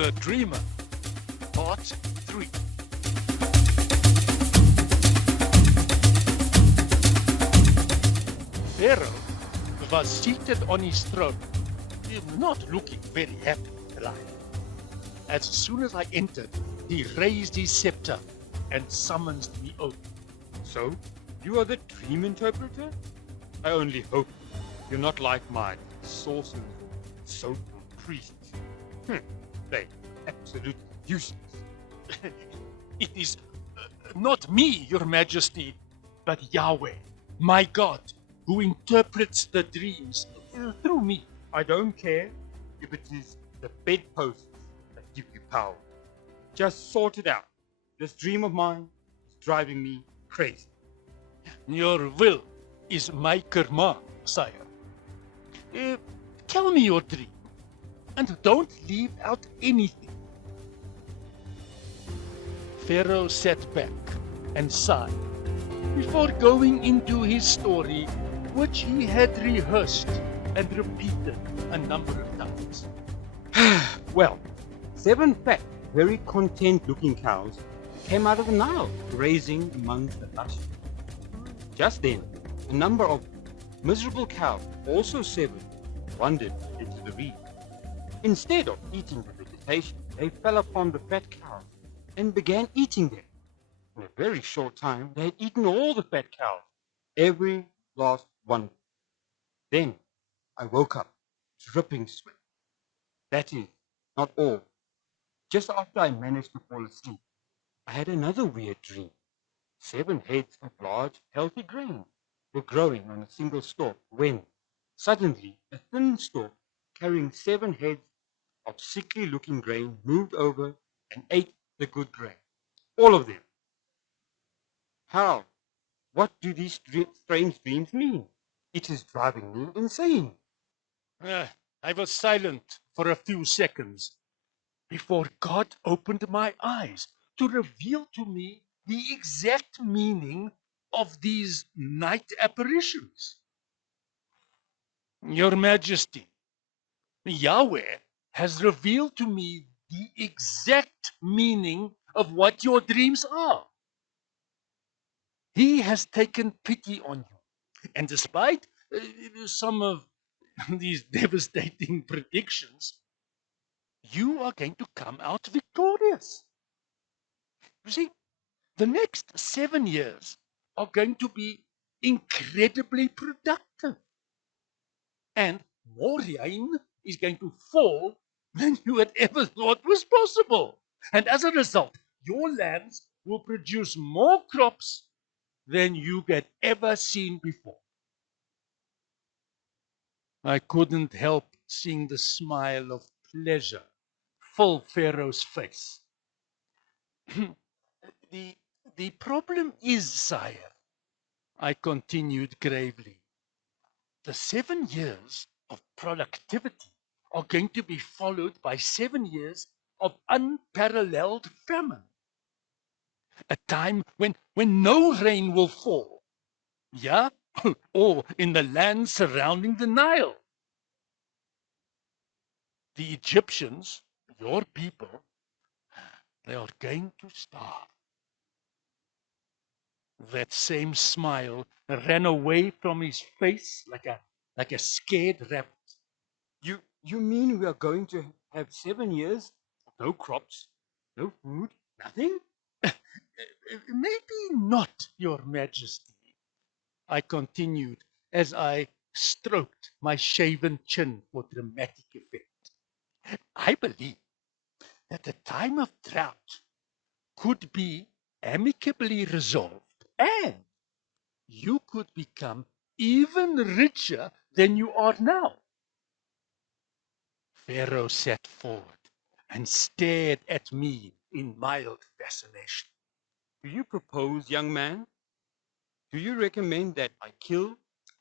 The Dreamer, Part 3. Pharaoh was seated on his throne, not looking very happy with life. As soon as I entered, he raised his scepter and summoned me over. So, you are the dream interpreter? I only hope you're not like my sorcerers, soap priests. They absolutely useless. It is not me, Your Majesty, but Yahweh, my God, who interprets the dreams through me. I don't care if it is the bedposts that give you power. Just sort it out. This dream of mine is driving me crazy. Your will is my command, sire. Tell me your dream, and don't leave out anything. Pharaoh sat back and sighed before going into his story, which he had rehearsed and repeated a number of times. Well, 7 fat, very content-looking cows came out of the Nile, grazing among the lush. Just then, a number of miserable cows, also 7, wandered into the reed. Instead of eating the vegetation, they fell upon the fat cows and began eating them. In a very short time, they had eaten all the fat cows, every last one. Then I woke up, dripping sweat. That is not all. Just after I managed to fall asleep, I had another weird dream. 7 heads of large, healthy grain were growing on a single stalk when, suddenly, a thin stalk carrying 7 heads of sickly-looking grain moved over and ate the good grain. All of them. How? What do these strange dreams mean? It is driving me insane. I was silent for a few seconds before God opened my eyes to reveal to me the exact meaning of these night apparitions. Your Majesty, Yahweh has revealed to me the exact meaning of what your dreams are. He has taken pity on you, and despite some of these devastating predictions, you are going to come out victorious. You see, the next 7 years are going to be incredibly productive. And more rain is going to fall than you had ever thought was possible. And as a result, your lands will produce more crops than you had ever seen before. I couldn't help seeing the smile of pleasure fill Pharaoh's face. The problem is, sire, I continued gravely, the 7 years of productivity are going to be followed by 7 years of unparalleled famine. A time when no rain will fall, yeah, or in the land surrounding the Nile. The Egyptians, your people, they are going to starve. That same smile ran away from his face like a scared rabbit. You mean we are going to have 7 years of no crops, no food, nothing? Maybe not, Your Majesty, I continued as I stroked my shaven chin for dramatic effect. I believe that the time of drought could be amicably resolved and you could become even richer than you are now. Pharaoh sat forward and stared at me in mild fascination. Do you propose, young man? Do you recommend that I kill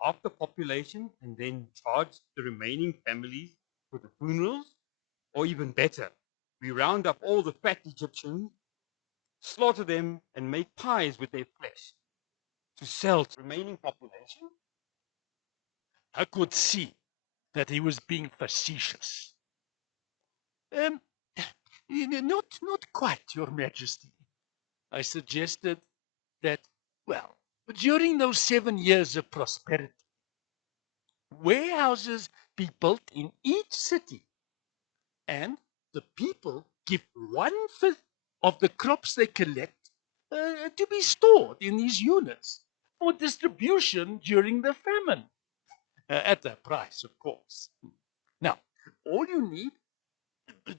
half the population and then charge the remaining families for the funerals? Or even better, we round up all the fat Egyptians, slaughter them, and make pies with their flesh to sell to the remaining population? I could see that he was being facetious. Not quite, Your Majesty. I suggested that, well, during those 7 years of prosperity, warehouses be built in each city, and the people give 1/5 of the crops they collect to be stored in these units for distribution during the famine, at a price, of course. Now, all you need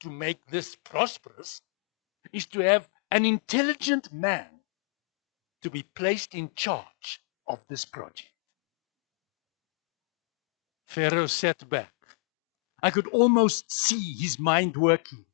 to make this prosperous is to have an intelligent man to be placed in charge of this project. Pharaoh sat back. I could almost see his mind working.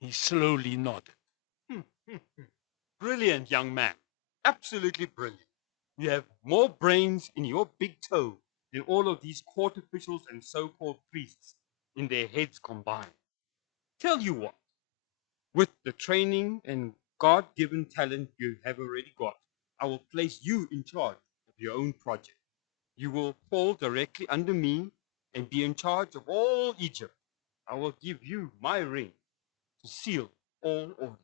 He slowly nodded. Brilliant, young man. Absolutely brilliant. You have more brains in your big toe than all of these court officials and so-called priests in their heads combined. Tell you what, with the training and God-given talent you have already got, I will place you in charge of your own project. You will fall directly under me and be in charge of all Egypt. I will give you my ring to seal all of it.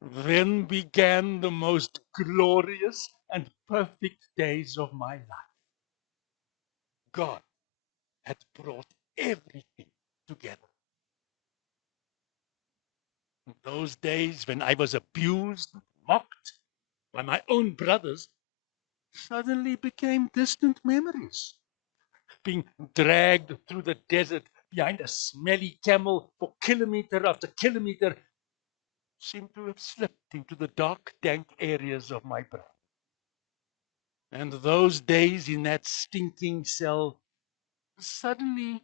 Then began the most glorious and perfect days of my life. God had brought everything together. Those days when I was abused and mocked by my own brothers suddenly became distant memories. Being dragged through the desert behind a smelly camel for kilometer after kilometer seemed to have slipped into the dark, dank areas of my brain. And those days in that stinking cell suddenly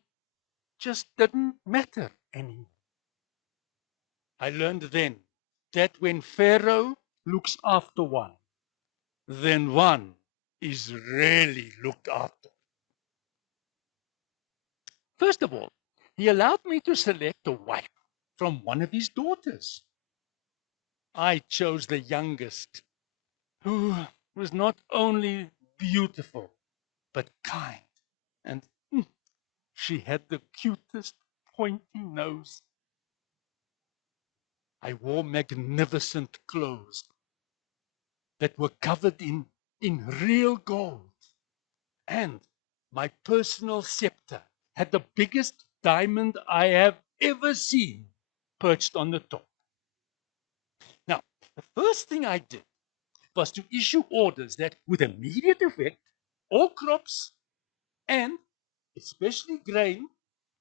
just didn't matter anymore. I learned then that when Pharaoh looks after one, then one is really looked after. First of all, he allowed me to select a wife from one of his daughters. I chose the youngest, who was not only beautiful, but kind. And she had the cutest pointy nose. I wore magnificent clothes that were covered in real gold. And my personal scepter had the biggest diamond I have ever seen perched on the top. Now, the first thing I did was to issue orders that, with immediate effect, all crops and especially grain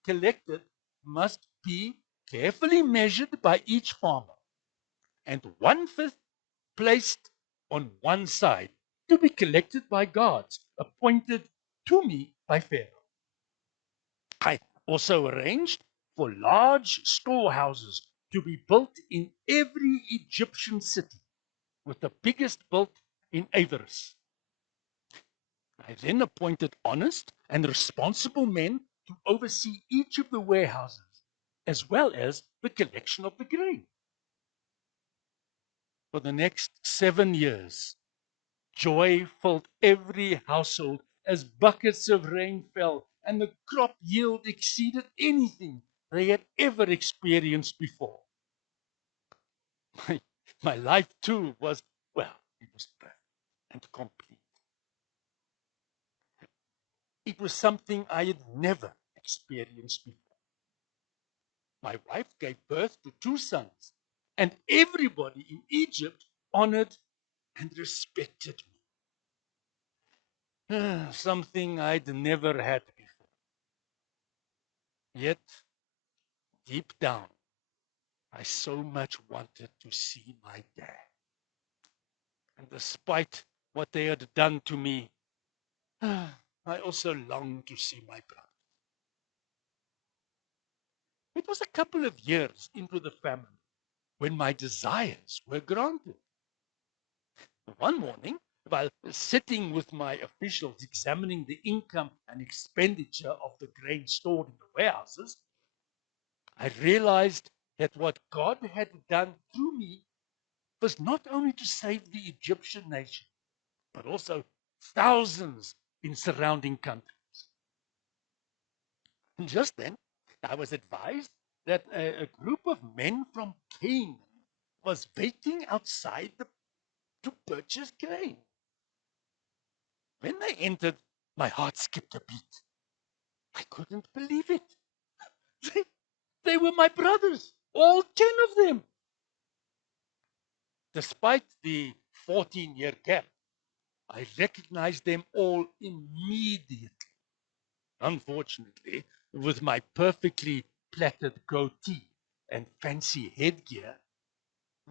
collected must be carefully measured by each farmer, and 1/5 placed on one side to be collected by guards appointed to me by Pharaoh. I also arranged for large storehouses to be built in every Egyptian city, with the biggest built in Avaris. I then appointed honest and responsible men to oversee each of the warehouses, as well as the collection of the grain. For the next 7 years, joy filled every household as buckets of rain fell and the crop yield exceeded anything they had ever experienced before. My, my life, too, was, well, it was perfect and complete. It was something I had never experienced before. My wife gave birth to 2 sons, and everybody in Egypt honored and respected me. Something I'd never had before. Yet, deep down, I so much wanted to see my dad. And despite what they had done to me, I also longed to see my brother. It was a couple of years into the famine when my desires were granted. One morning, while sitting with my officials examining the income and expenditure of the grain stored in the warehouses, I realized that what God had done through me was not only to save the Egyptian nation, but also thousands in surrounding countries. And just then, I was advised that a group of men from Canaan was waiting outside to purchase grain. When they entered, my heart skipped a beat. I couldn't believe it. They, they were my brothers, all 10 of them. Despite the 14-year gap, I recognized them all immediately. Unfortunately, with my perfectly plaited goatee and fancy headgear,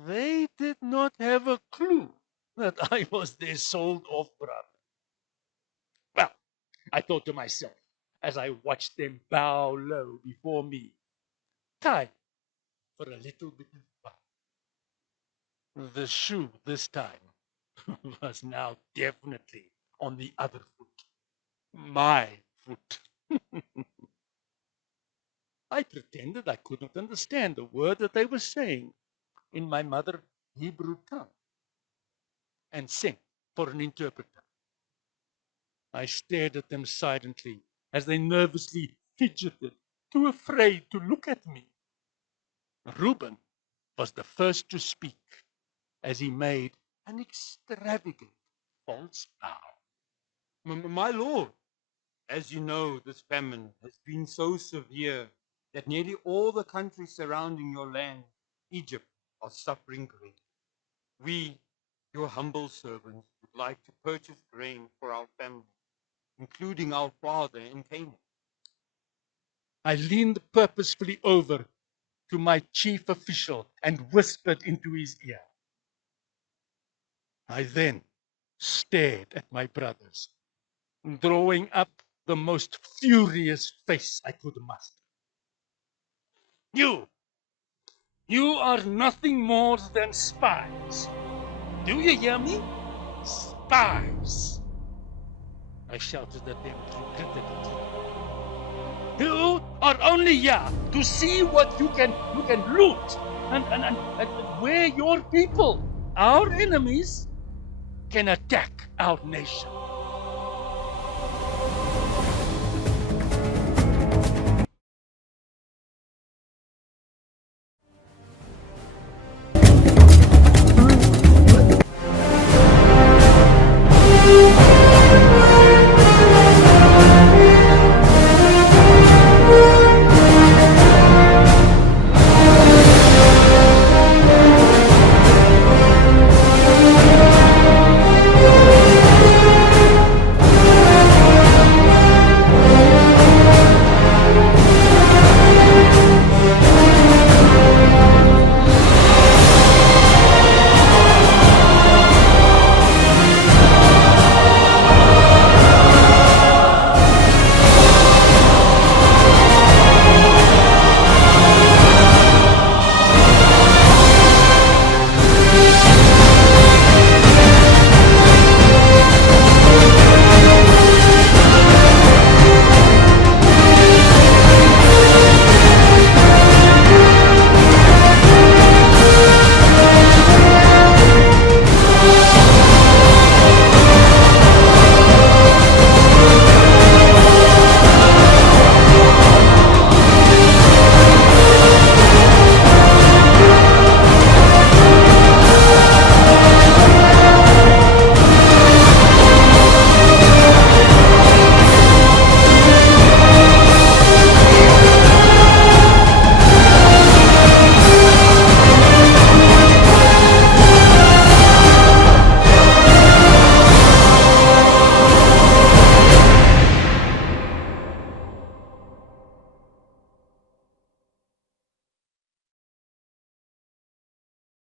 they did not have a clue that I was their sold off brother. Well, I thought to myself as I watched them bow low before me, time for a little bit of fun. The shoe this time was now definitely on the other foot, my foot. I pretended I could not understand a word that they were saying in my mother Hebrew tongue and sent for an interpreter. I stared at them silently as they nervously fidgeted, too afraid to look at me. Reuben was the first to speak as he made an extravagant false bow. My lord, as you know, this famine has been so severe that nearly all the countries surrounding your land, Egypt, are suffering greatly. We, your humble servants, would like to purchase grain for our family, including our father in Canaan. I leaned purposefully over to my chief official and whispered into his ear. I then stared at my brothers, drawing up the most furious face I could muster. You are nothing more than spies. Do you hear me? Spies! I shouted at them through gritted teeth. You are only here to see what you can loot and where your people, our enemies, can attack our nation.